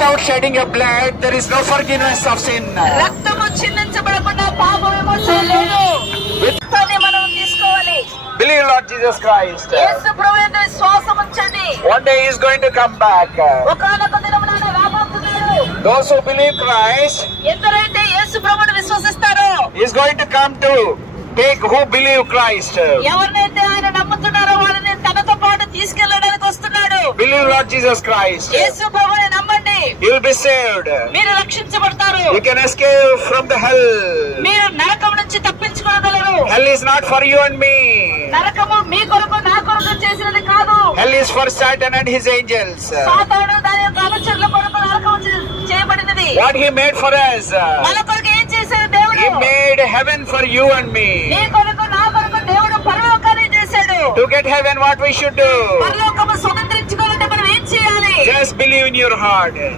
Without shedding your blood, there is no forgiveness of sin. రక్తము చిందించబడకుండా పాప విమోచన లేదు. విత్తని మనం తీసుకోవాలి. Believe Lord Jesus Christ. యేసు ప్రభువునందు విశ్వాసం ఉంచండి. One day He is going to come back. ఒకానొక దినమున ఆయన రాబోతున్నాడు. Those who believe Christ, ఎందరైతే యేసు ప్రభువును విశ్వసిస్తారో, He is going to come to take who believe Christ. ఎవరినైతే ఆయన నమ్ముతున్నారో వాళ్ళని తనతో పాటు తీసుకెళ్ళడానికి వస్తున్నాడు. Believe Lord Jesus Christ. యేసు ప్రభువుని నమ్మండి. You will be saved. మీరు రక్షించబడతారు. You can escape from the hell. మీరు నరకం నుంచి తప్పించుకోగలరు. Hell is not for you and me. నరకము మీ కొరకు నా కొరకు చేసినది కాదు. Hell is for Satan and his angels. సాతాను దాని యొక్క అనుచరుల కొరకు నరకం చేయబడినది. What he made for us. మన కొరకు ఏం చేశాడు దేవుడు? He made heaven for you and me. నీ కొరకు నా కొరకు దేవుడు పరలోకాన్ని చేశాడు. To get heaven, what we should do? పరలోకము స్వతంత్రించుకోవాలంటే మనం ఏం చేయాలి? Just believe in your heart.